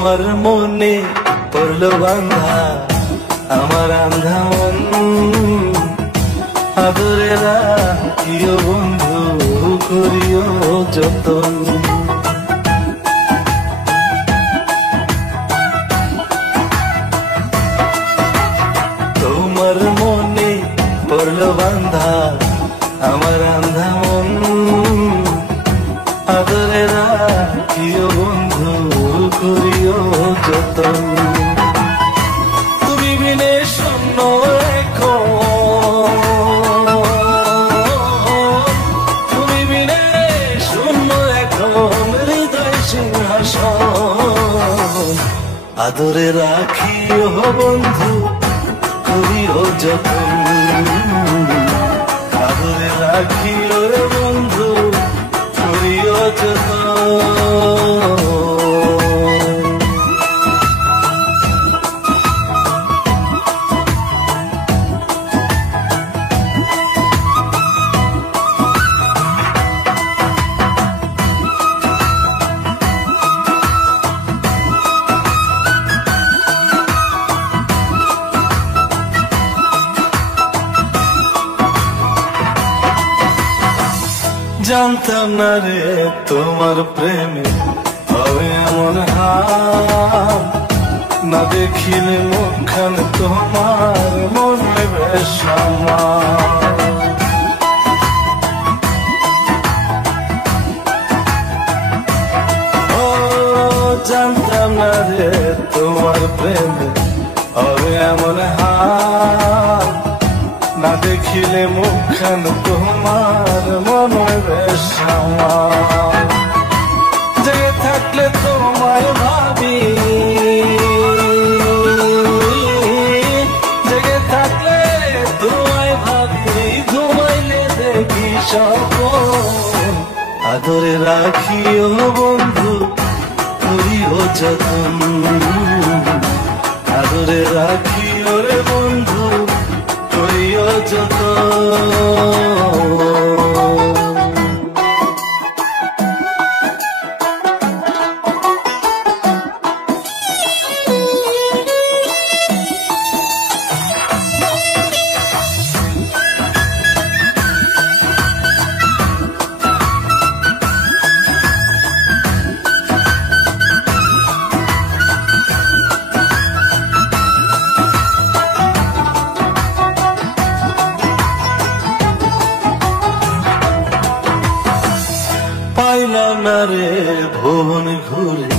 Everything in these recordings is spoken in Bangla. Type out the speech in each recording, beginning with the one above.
তোমার মনে পড়লো বান্ধা আমার আন্ধা মন, আদরে রাখিও বন্ধু করিও যতন। তোমার মনে পড়লো বান্ধা আমার আন্ধা মন, আদরে রাখিও বন্ধু করিও যতন। তুমি বিনে শূন্য এখন, তুমি বিনে শূন্য এখন হৃদয় সিংহাসন, আদরে রাখিও বন্ধু করিও যতন, আদরে রাখিও বন্ধু করিও যতন। জানতাম না রে তোমার প্রেমে হবে এমন হাল, না দেখিলে মুখখান তোমার মনে বেশ আমার। ও জানতাম না রে তোমার প্রেমে হবে এমন হাল, না দেখিলে মুখখান তোমার মনে বেশ আমার। জেগে থাকলে তোমায় ভাবি, জেগে থাকলে তোমায় ভাবি, ঘুমাইলে দেখি স্বপ্ন, আদরে রাখিও বন্ধু করিও যতন, আদরে রাখিও রে বন্ধু করিও যতন। পাইলাম না রে ভুবন ঘুরে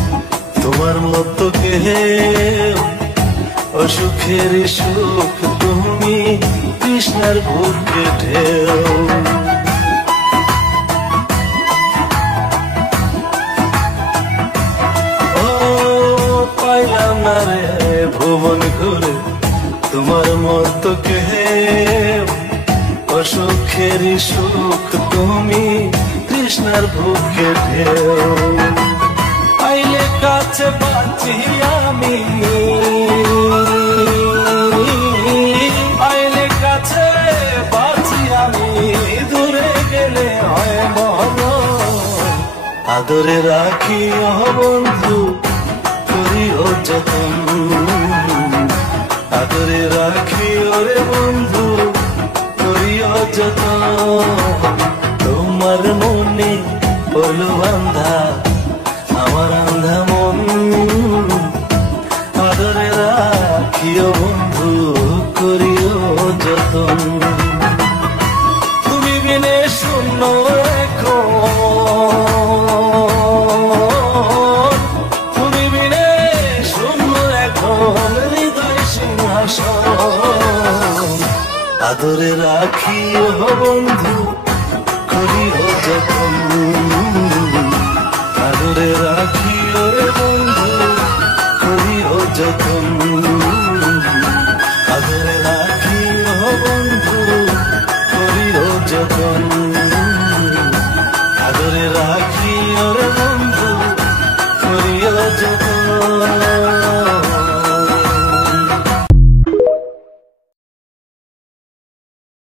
তোমার মতো কেউ, অসুখের সুখ তুমি কৃষ্ণার বুকে ঢেউ। ও পাইলাম না রে ভুবন ঘুরে তোমার মতো কেউ, অসুখের সুখ তুমি কৃষ্ণার বুকে ঢেউ। আইলে কাছে বাঁচি আমি, আইলে কাছে বাঁচি আমি, দূরে গেলে হয় মরণ, আদরে রাখিও বন্ধু করিও যতন, আদরে রাখিও রে বন্ধু করিও যতন। তোমার মনে পড়লো বান্ধা আমার আন্ধা মন, আদরে রাখিও বন্ধু করিও যতন। তুমি বিনে শূন্য এখন, তুমি বিনে শূন্য এখন হৃদয় সিংহাসন, আদরে রাখিও বন্ধু করিও যতন।